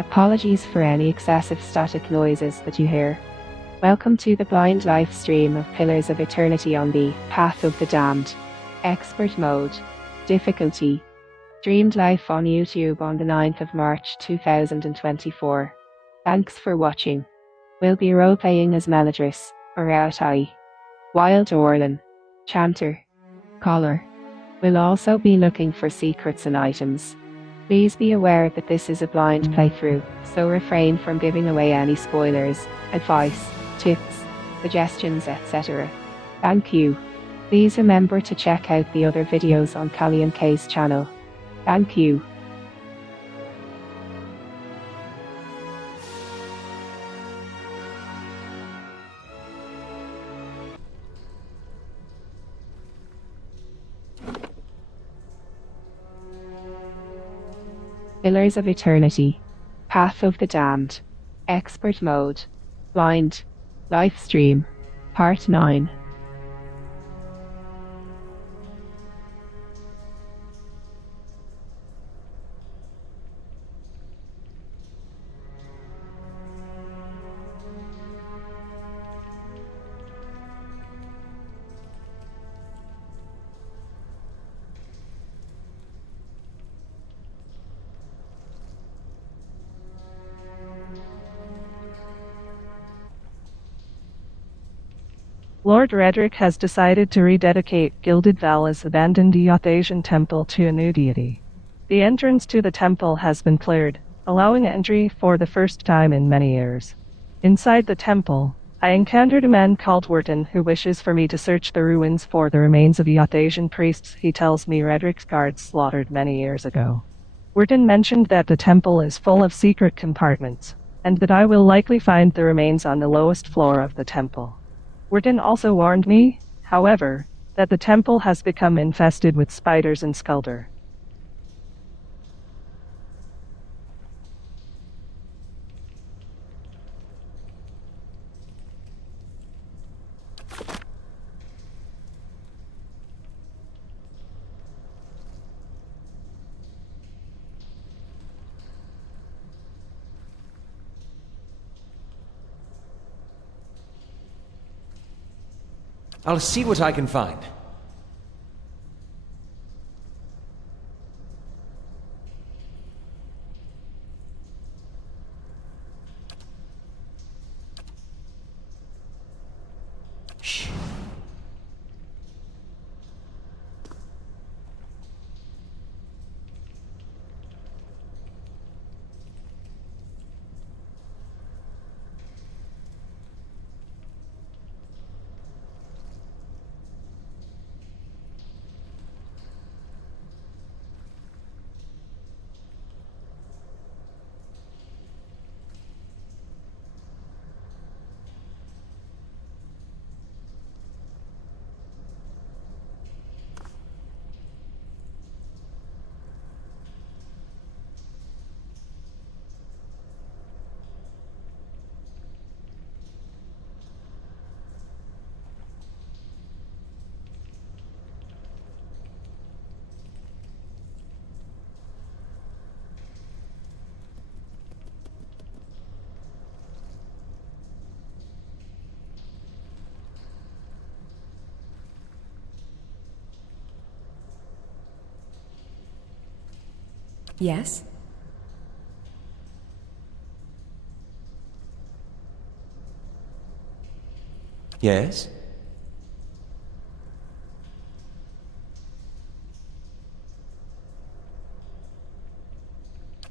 Apologies for any excessive static noises that you hear. Welcome to the blind live stream of Pillars of Eternity on the Path of the Damned. Expert mode. Difficulty. Streamed live on YouTube on the 9th of March 2024. Thanks for watching. We'll be role-playing as Melidris, Rauatai, Wild Orlan, Chanter, Collar. We'll also be looking for secrets and items. Please be aware that this is a blind playthrough, so refrain from giving away any spoilers, advice, tips, suggestions, etc. Thank you. Please remember to check out the other videos on Kallian K's channel. Thank you. Pillars of Eternity. Path of the Damned. Expert mode. Blind. Live stream. Part 9. Lord Redrick has decided to rededicate Gilded Vala's abandoned Eothasian temple to a new deity. The entrance to the temple has been cleared, allowing entry for the first time in many years. Inside the temple, I encountered a man called Wharton who wishes for me to search the ruins for the remains of Eothasian priests he tells me Redrick's guards slaughtered many years ago. Wharton mentioned that the temple is full of secret compartments, and that I will likely find the remains on the lowest floor of the temple. Wharton also warned me, however, that the temple has become infested with spiders and skulder. I'll see what I can find. Shh. Yes? Yes?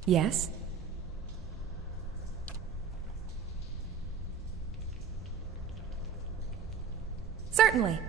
Yes? Certainly.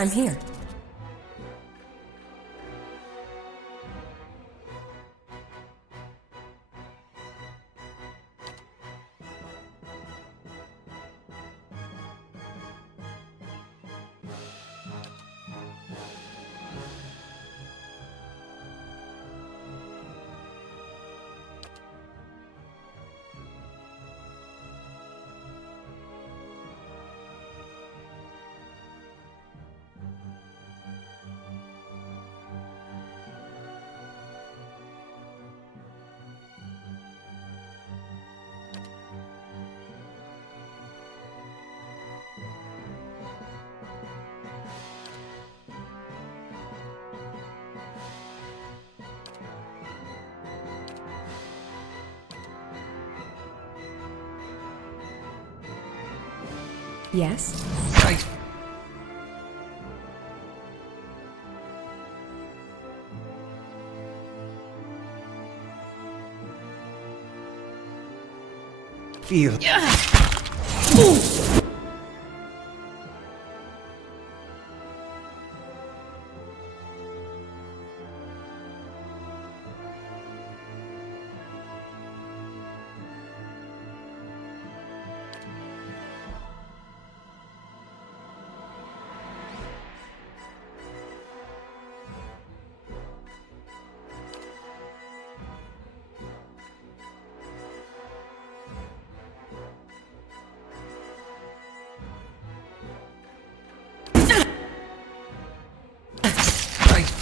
I'm here. Yes? Right. Feel.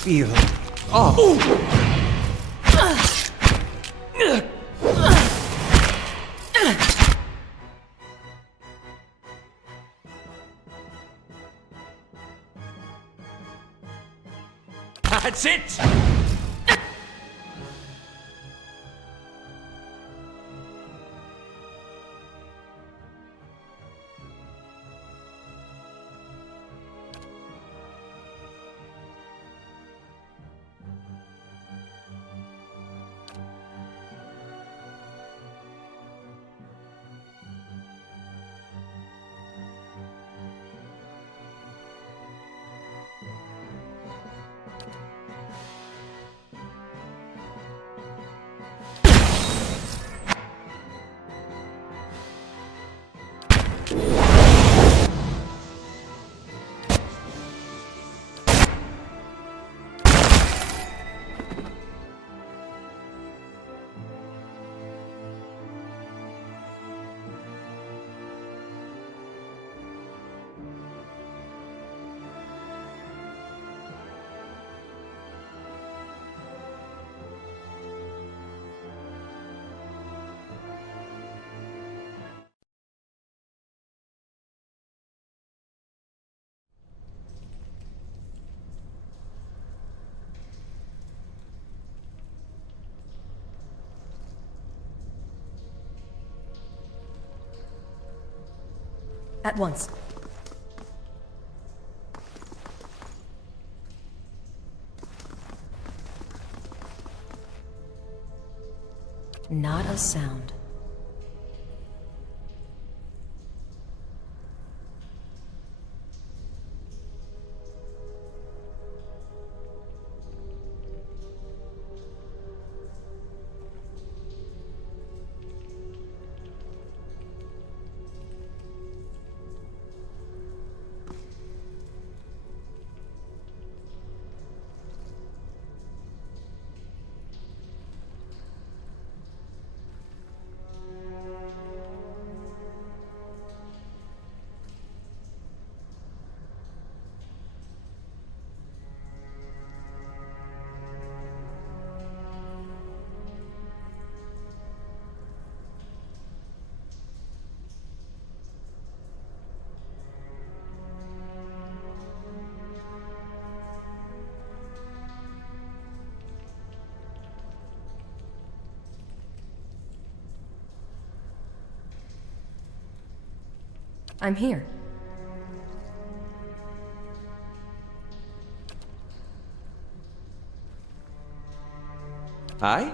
Feel. Oh. That's it. At once. Not a sound. I'm here. Hi?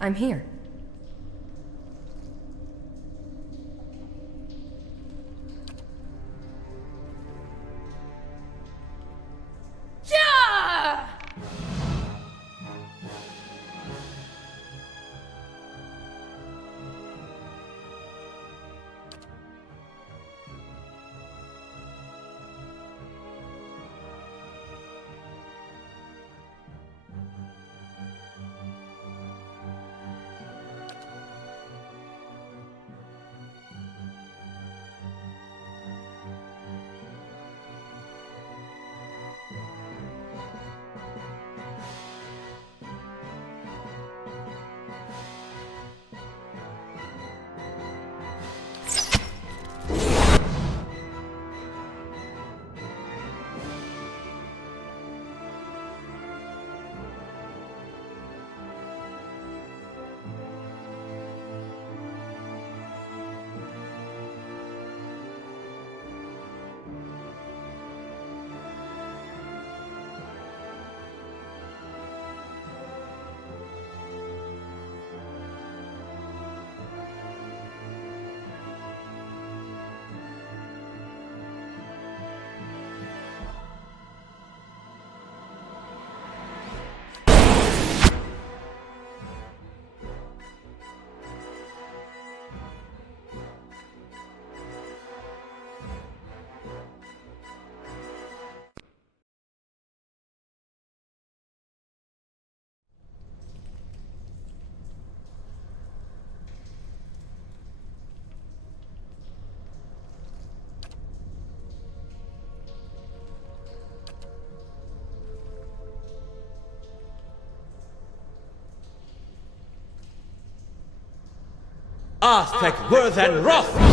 I'm here. Arthek Worthen Roth!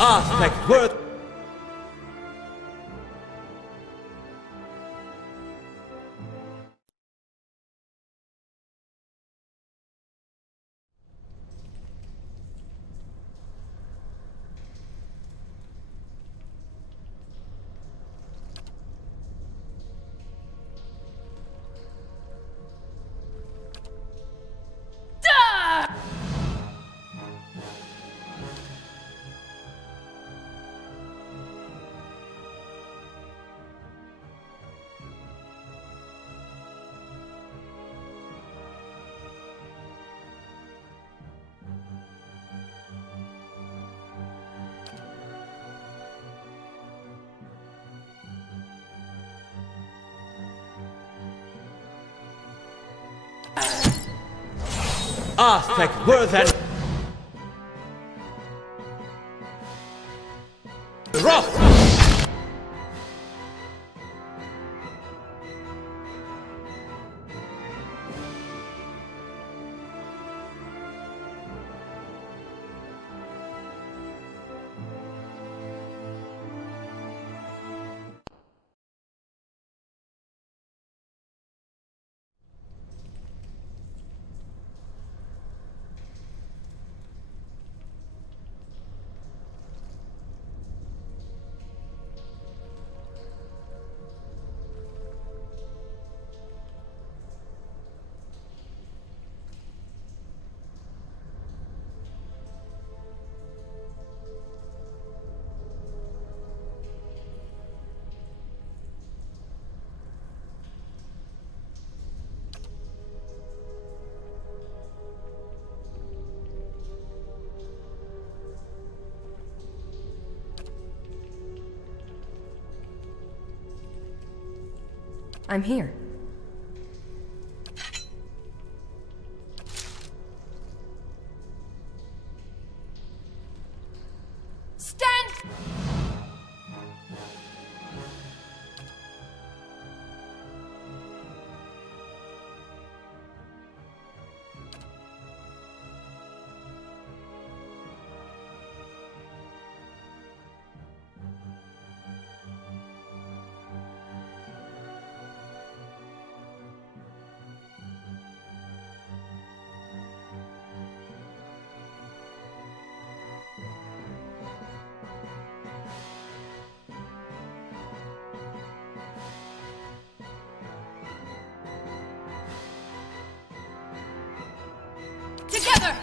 Arthek Worth... Arthek Worthen... Roth! I'm here. Stand! Together!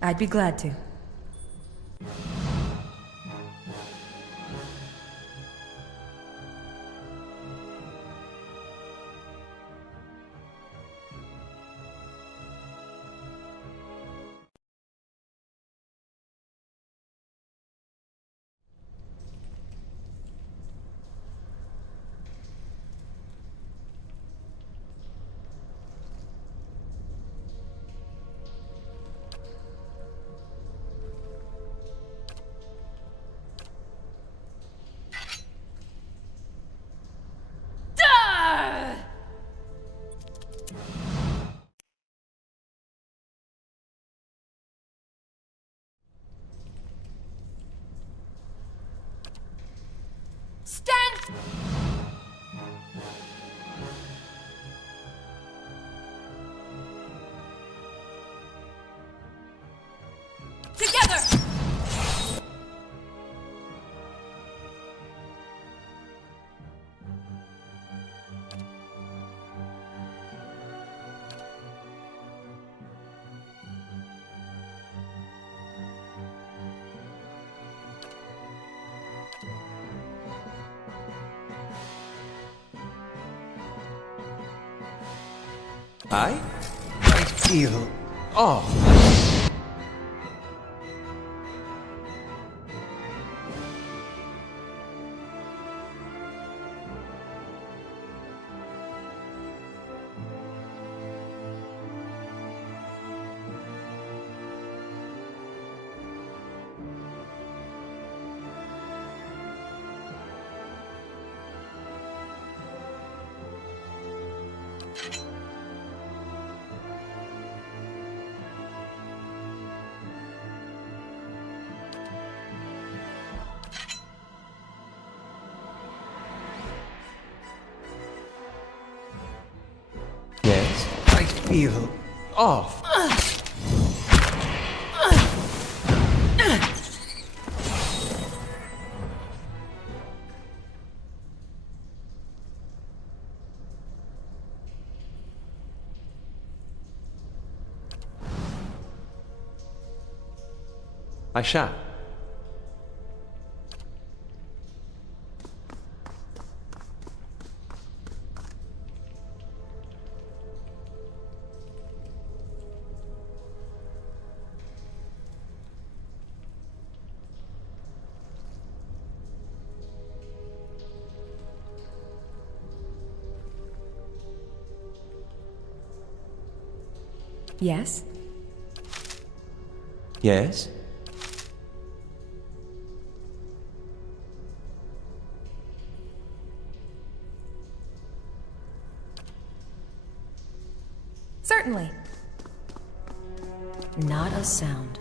I'd be glad to. Stand! Together! I feel off. Yes, I feel off. I shall. Yes? Yes? Certainly. Not a sound.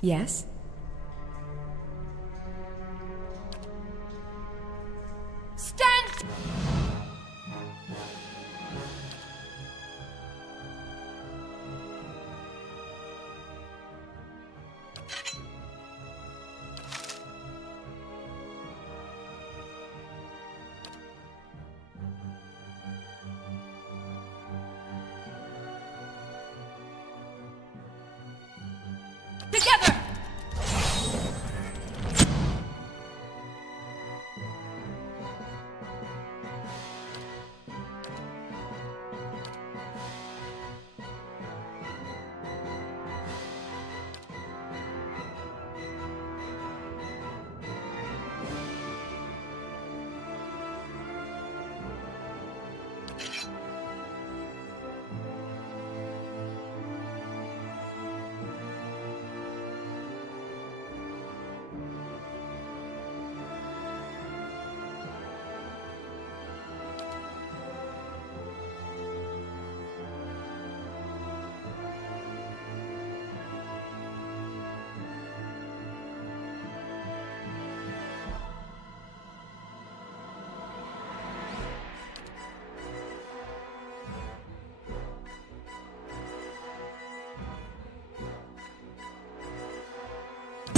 Yes? Stand! Together!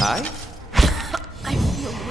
I? I feel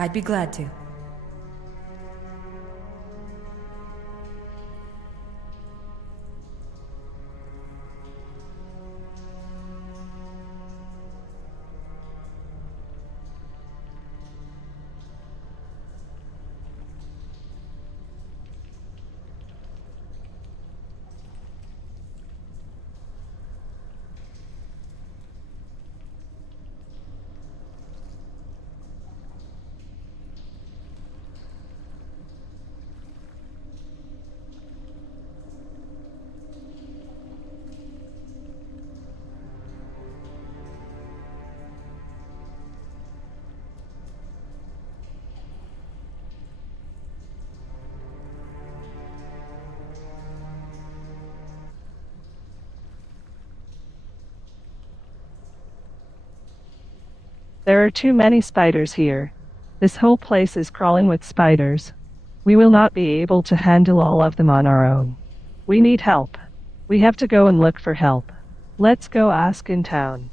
I'd be glad to. There are too many spiders here. This whole place is crawling with spiders. We will not be able to handle all of them on our own. We need help. We have to go and look for help. Let's go ask in town.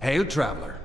Hail, traveler.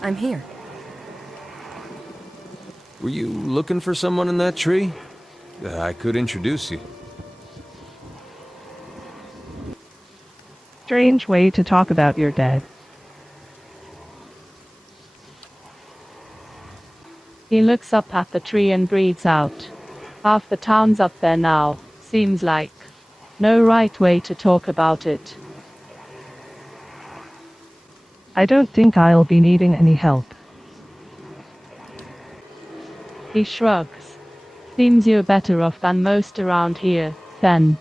I'm here. Were you looking for someone in that tree? I could introduce you. Strange way to talk about your dead. He looks up at the tree and breathes out. Half the town's up there now, seems like. No right way to talk about it. I don't think I'll be needing any help. He shrugs. Seems you're better off than most around here, then.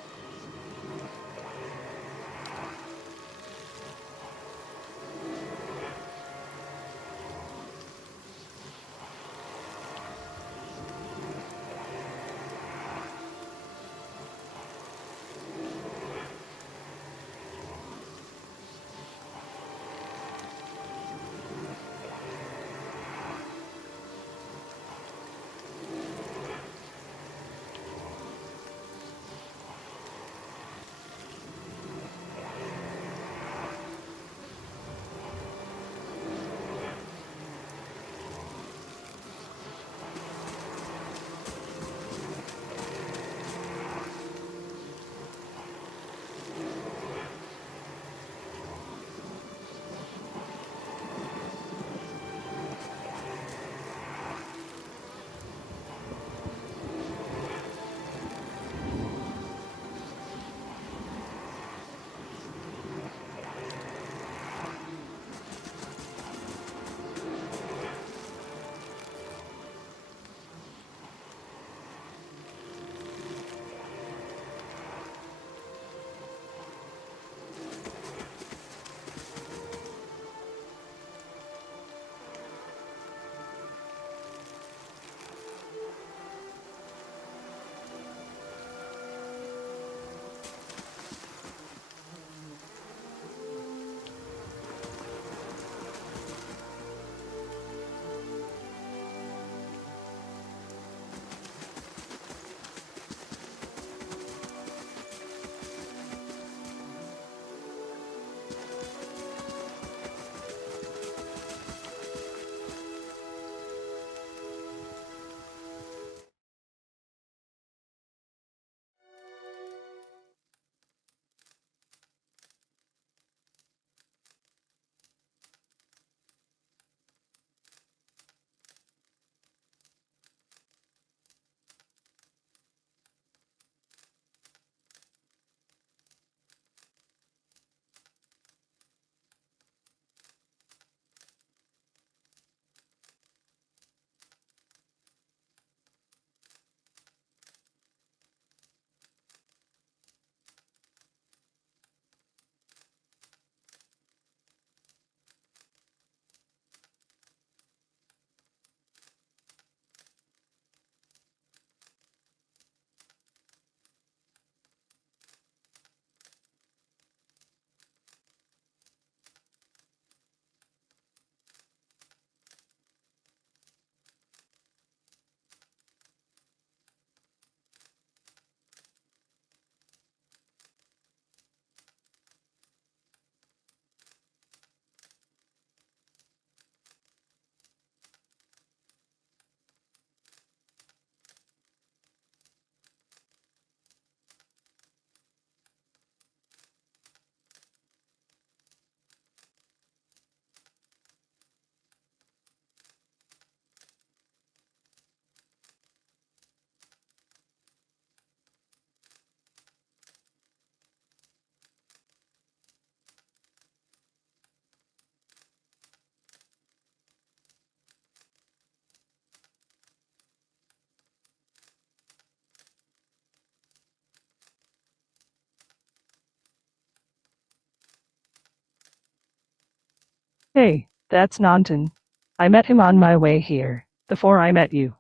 Hey, that's Nanton. I met him on my way here, before I met you.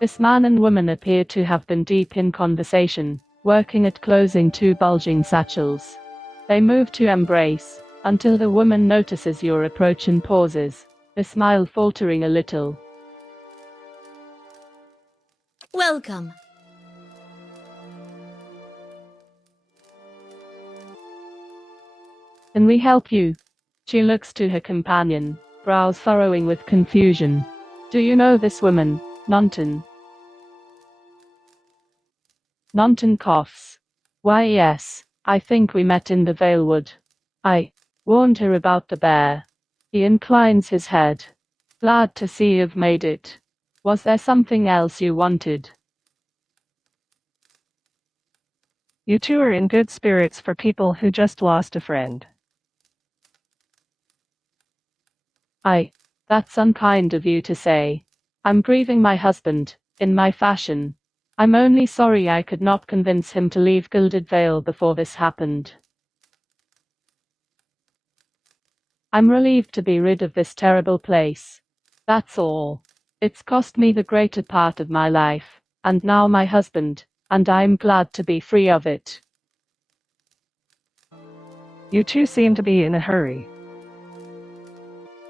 This man and woman appear to have been deep in conversation, working at closing two bulging satchels. They move to embrace, until the woman notices your approach and pauses, the smile faltering a little. Welcome. Can we help you? She looks to her companion, brows furrowing with confusion. Do you know this woman, Nanton? Nanton coughs. Why yes, I think we met in the Valewood. I warned her about the bear. He inclines his head. Glad to see you've made it. Was there something else you wanted? You two are in good spirits for people who just lost a friend. That's unkind of you to say. I'm grieving my husband, in my fashion. I'm only sorry I could not convince him to leave Gilded Vale before this happened. I'm relieved to be rid of this terrible place. That's all. It's cost me the greater part of my life, and now my husband, and I'm glad to be free of it. You two seem to be in a hurry.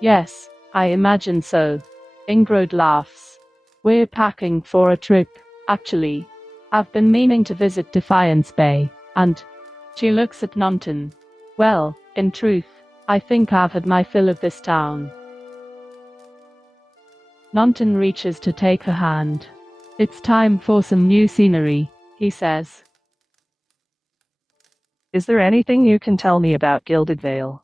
Yes, I imagine so. Ingrod laughs. We're packing for a trip, actually. I've been meaning to visit Defiance Bay, and she looks at Nanton. Well, in truth, I think I've had my fill of this town. Nanton reaches to take her hand. It's time for some new scenery, he says. Is there anything you can tell me about Gilded Vale?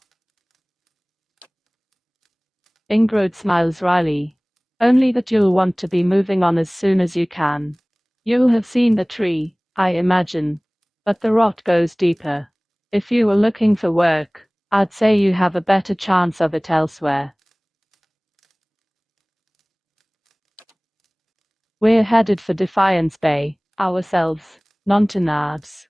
Ingrod smiles wryly. Only that you'll want to be moving on as soon as you can. You'll have seen the tree, I imagine. But the rot goes deeper. If you were looking for work, I'd say you have a better chance of it elsewhere. We're headed for Defiance Bay, ourselves, Nanton adds.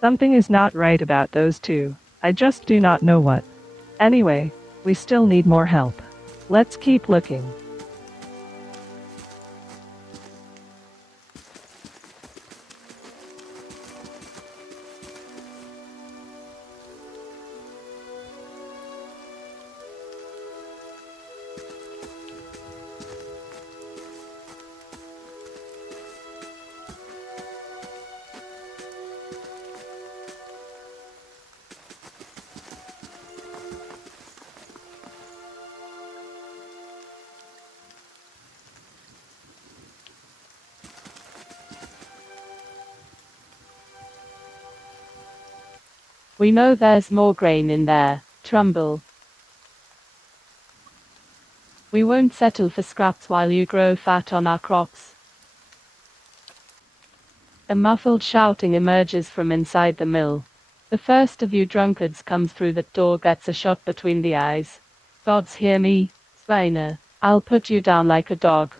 Something is not right about those two. I just do not know what. Anyway, we still need more help. Let's keep looking. We know there's more grain in there, Trumbull. We won't settle for scraps while you grow fat on our crops. A muffled shouting emerges from inside the mill. The first of you drunkards comes through that door, gets a shot between the eyes. Gods hear me, Sveiner, I'll put you down like a dog.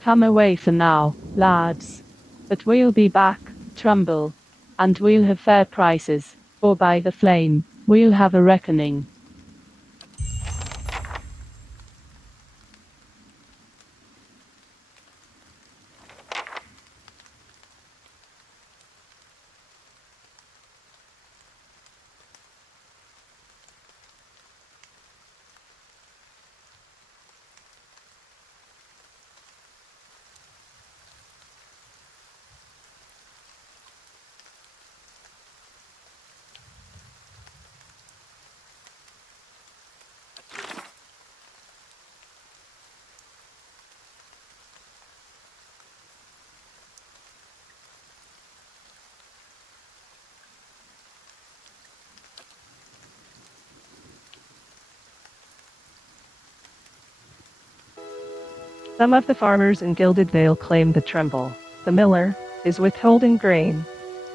Come away for now, lads. But we'll be back, Trumbull. And we'll have fair prices, or by the flame, we'll have a reckoning. Some of the farmers in Gilded Vale claim the tremble. The miller is withholding grain.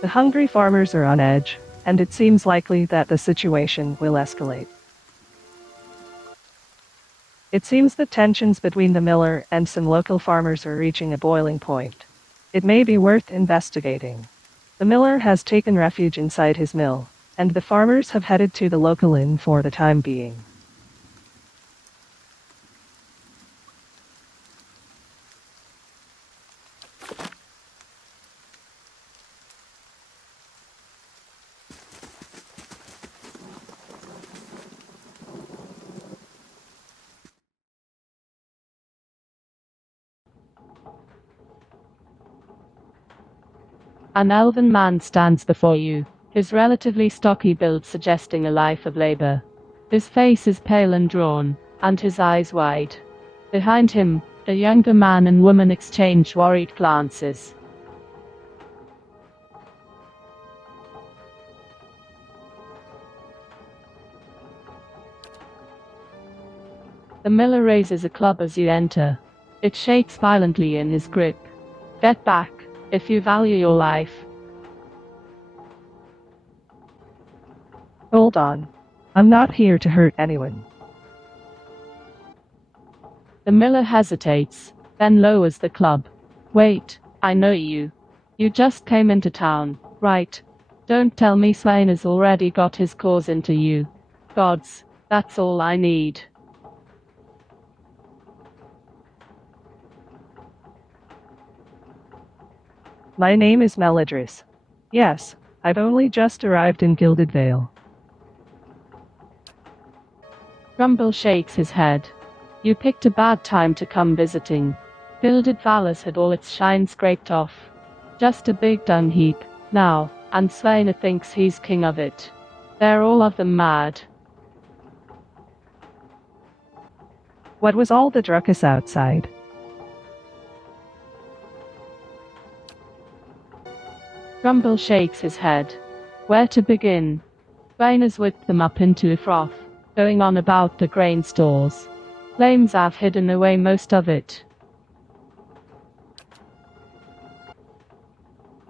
The hungry farmers are on edge, and it seems likely that the situation will escalate. It seems that tensions between the miller and some local farmers are reaching a boiling point. It may be worth investigating. The miller has taken refuge inside his mill, and the farmers have headed to the local inn for the time being. An elven man stands before you, his relatively stocky build suggesting a life of labor. His face is pale and drawn, and his eyes wide. Behind him, a younger man and woman exchange worried glances. The miller raises a club as you enter. It shakes violently in his grip. Get back, if you value your life. Hold on. I'm not here to hurt anyone. The miller hesitates, then lowers the club. Wait, I know you. You just came into town, right? Don't tell me Swain has already got his claws into you. Gods, that's all I need. My name is Melidris. Yes, I've only just arrived in Gilded Vale. Rumble shakes his head. You picked a bad time to come visiting. Gilded Valus had all its shine scraped off. Just a big dung heap, now, and Swaina thinks he's king of it. They're all of them mad. What was all the druckus outside? Rumble shakes his head. Where to begin? Swaina's whipped them up into a froth, going on about the grain stores. Claims I've hidden away most of it.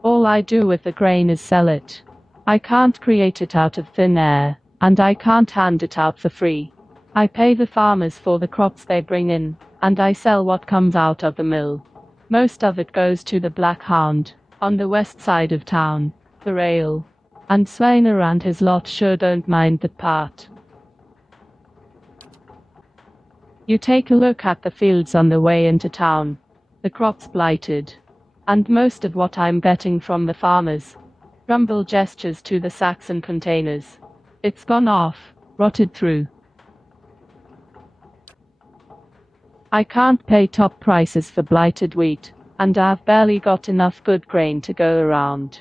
All I do with the grain is sell it. I can't create it out of thin air, and I can't hand it out for free. I pay the farmers for the crops they bring in, and I sell what comes out of the mill. Most of it goes to the Black Hound, on the west side of town, the rail. And Swainer and his lot sure don't mind that part. You take a look at the fields on the way into town. The crops blighted. And most of what I'm getting from the farmers. Rumble gestures to the sacks and containers. It's gone off, rotted through. I can't pay top prices for blighted wheat, and I've barely got enough good grain to go around.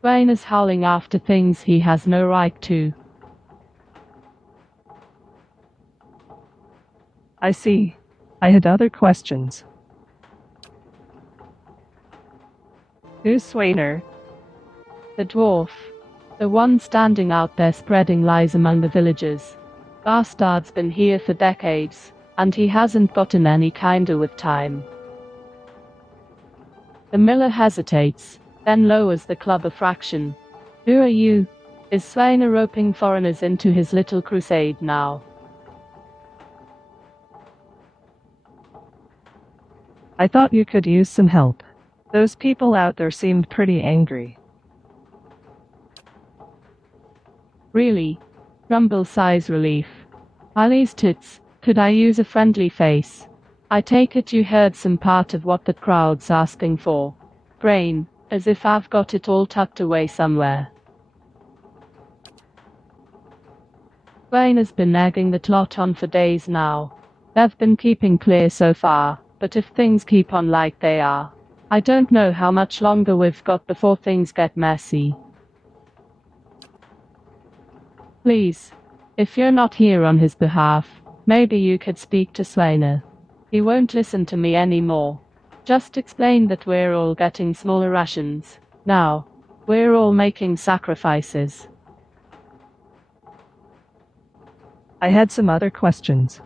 Swain is howling after things he has no right to. I see. I had other questions. Who's Swainer? The dwarf. The one standing out there spreading lies among the villagers. Bastard's been here for decades, and he hasn't gotten any kinder with time. The miller hesitates, then lowers the club a fraction. Who are you? Is Swainer roping foreigners into his little crusade now? I thought you could use some help. Those people out there seemed pretty angry. Really? Rumble sighs relief. Ali's tits, could I use a friendly face? I take it you heard some part of what the crowd's asking for. Grain, as if I've got it all tucked away somewhere. Swain has been egging the lot on for days now. They've been keeping clear so far, but if things keep on like they are, I don't know how much longer we've got before things get messy. Please, if you're not here on his behalf, maybe you could speak to Swainer. He won't listen to me anymore. Just explain that we're all getting smaller rations. Now, we're all making sacrifices. I had some other questions.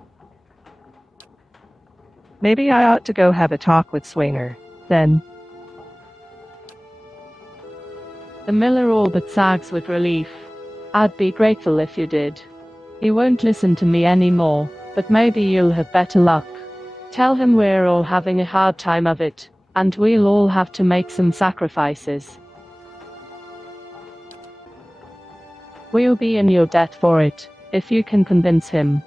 Maybe I ought to go have a talk with Swainer, then. The miller all but sags with relief. I'd be grateful if you did. He won't listen to me anymore, but maybe you'll have better luck. Tell him we're all having a hard time of it, and we'll all have to make some sacrifices. We'll be in your debt for it, if you can convince him.